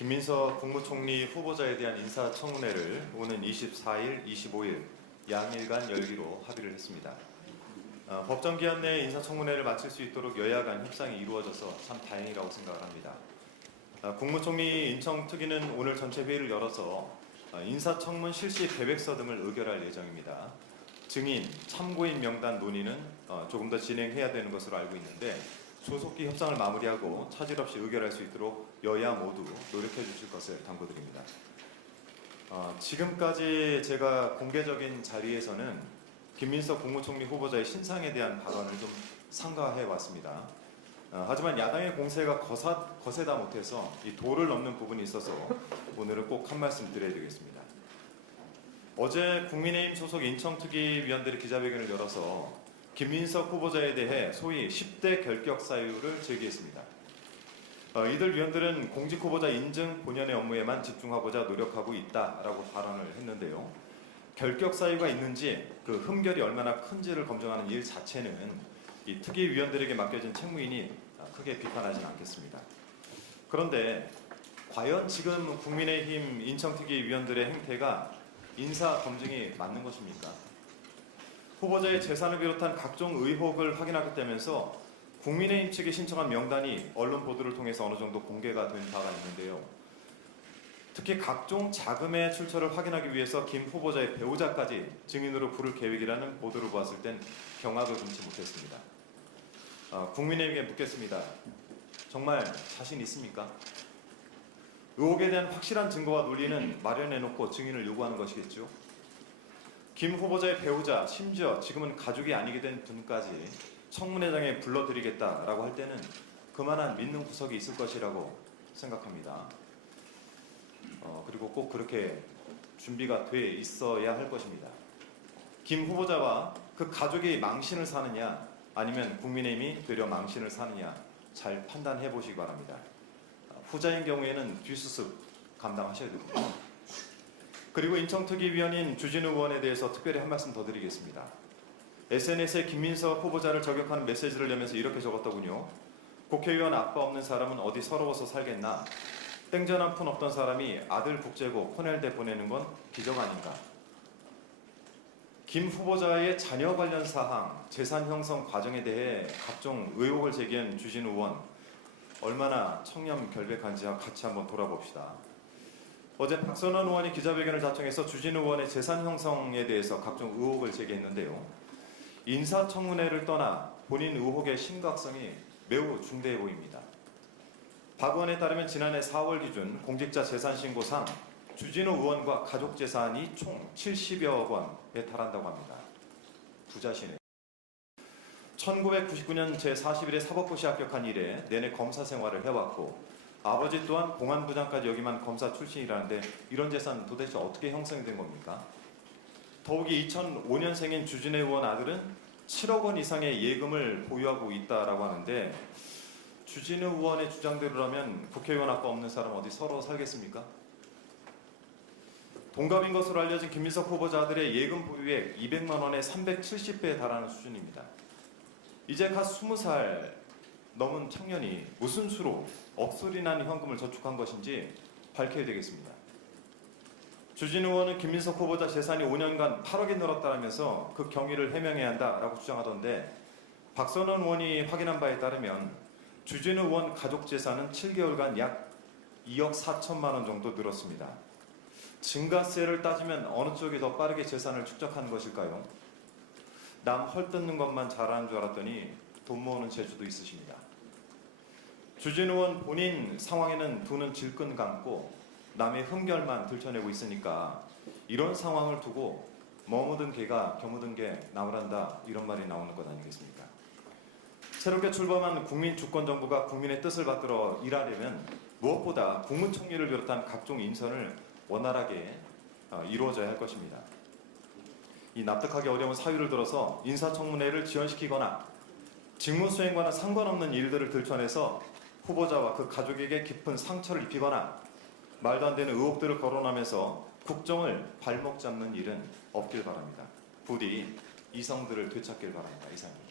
김민석 국무총리 후보자에 대한 인사청문회를 오는 24일, 25일 양일간 열기로 합의를 했습니다. 법정 기한 내에 인사청문회를 마칠 수 있도록 여야 간 협상이 이루어져서 참 다행이라고 생각을 합니다. 국무총리 인청특위는 오늘 전체 회의를 열어서 인사청문 실시 계획서 등을 의결할 예정입니다. 증인, 참고인 명단 논의는 조금 더 진행해야 되는 것으로 알고 있는데 조속히 협상을 마무리하고 차질 없이 의결할 수 있도록 여야 모두 노력해 주실 것을 당부드립니다. 지금까지 제가 공개적인 자리에서는 김민석 국무총리 후보자의 신상에 대한 발언을 좀 삼가해 왔습니다. 하지만 야당의 공세가 거세다 못해서 이 도를 넘는 부분이 있어서 오늘은 꼭 한 말씀 드려야 되겠습니다. 어제 국민의힘 소속 인청특위 위원들이 기자회견을 열어서 김민석 후보자에 대해 소위 10대 결격 사유를 제기했습니다. 이들 위원들은 공직 후보자 인증 본연의 업무에만 집중하고자 노력하고 있다라고 발언을 했는데요. 결격 사유가 있는지 그 흠결이 얼마나 큰지를 검증하는 일 자체는 이 특위 위원들에게 맡겨진 책무이니 크게 비판하지는 않겠습니다. 그런데 과연 지금 국민의힘 인청특위 위원들의 행태가 인사 검증이 맞는 것입니까? 후보자의 재산을 비롯한 각종 의혹을 확인하겠다면서 국민의힘 측이 신청한 명단이 언론 보도를 통해서 어느 정도 공개가 된 바가 있는데요. 특히 각종 자금의 출처를 확인하기 위해서 김 후보자의 배우자까지 증인으로 부를 계획이라는 보도를 보았을 땐 경악을 금치 못했습니다. 국민의힘에게 묻겠습니다. 정말 자신 있습니까? 의혹에 대한 확실한 증거와 논리는 마련해놓고 증인을 요구하는 것이겠죠. 김 후보자의 배우자, 심지어 지금은 가족이 아니게 된 분까지 청문회장에 불러드리겠다라고 할 때는 그만한 믿는 구석이 있을 것이라고 생각합니다. 그리고 꼭 그렇게 준비가 돼 있어야 할 것입니다. 김 후보자와 그 가족이 망신을 사느냐 아니면 국민의힘이 되려 망신을 사느냐 잘 판단해 보시기 바랍니다. 후자인 경우에는 뒷수습 감당하셔야 됩니다. 그리고 인청특위 위원인 주진우 의원에 대해서 특별히 한 말씀 더 드리겠습니다. SNS에 김민석 후보자를 저격하는 메시지를 내면서 이렇게 적었더군요. 국회의원 아빠 없는 사람은 어디 서러워서 살겠나. 땡전 한 푼 없던 사람이 아들 국제고 코넬대 보내는 건 기적 아닌가. 김 후보자의 자녀 관련 사항, 재산 형성 과정에 대해 각종 의혹을 제기한 주진우 의원 얼마나 청렴결백한지 같이 한번 돌아봅시다. 어제 박선원 의원이 기자회견을 자청해서 주진우 의원의 재산 형성에 대해서 각종 의혹을 제기했는데요. 인사청문회를 떠나 본인 의혹의 심각성이 매우 중대해 보입니다. 박 의원에 따르면 지난해 4월 기준 공직자 재산신고상 주진우 의원과 가족 재산이 총 70여억 원에 달한다고 합니다. 부자시네요. 1999년 제41회 사법고시 합격한 이래 내내 검사 생활을 해왔고 아버지 또한 공안부장까지 여기만 검사 출신이라는데 이런 재산 도대체 어떻게 형성이 된 겁니까? 더욱이 2005년생인 주진우 의원 아들은 7억 원 이상의 예금을 보유하고 있다라고 하는데 주진우 의원의 주장대로라면 국회의원 아빠 없는 사람 어디 서러워 살겠습니까? 동갑인 것으로 알려진 김민석 후보자 아들의 예금 보유액 200만 원에 370배에 달하는 수준입니다. 이제 갓 20살 넘은 청년이 무슨 수로 억소리 나는 현금을 저축한 것인지 밝혀야 되겠습니다. 주진우 의원은 김민석 후보자 재산이 5년간 8억이 늘었다면서 그 경위를 해명해야 한다라고 주장하던데 박선원 의원이 확인한 바에 따르면 주진우 의원 가족 재산은 7개월간 약 2억 4천만 원 정도 늘었습니다. 증가세를 따지면 어느 쪽이 더 빠르게 재산을 축적하는 것일까요? 남 헐뜯는 것만 잘하는 줄 알았더니 돈 모으는 재주도 있으십니다. 주진우 의원 본인 상황에는 두 눈 질끈 감고 남의 흠결만 들춰내고 있으니까 이런 상황을 두고 머무든 개가 겨무든 개 나오란다 이런 말이 나오는 것 아니겠습니까? 새롭게 출범한 국민주권정부가 국민의 뜻을 받들어 일하려면 무엇보다 국무총리를 비롯한 각종 인선을 원활하게 이루어져야 할 것입니다. 이 납득하기 어려운 사유를 들어서 인사청문회를 지연시키거나 직무수행과는 상관없는 일들을 들춰내서 후보자와 그 가족에게 깊은 상처를 입히거나 말도 안 되는 의혹들을 거론하면서 국정을 발목 잡는 일은 없길 바랍니다. 부디 이성들을 되찾길 바랍니다. 이상입니다.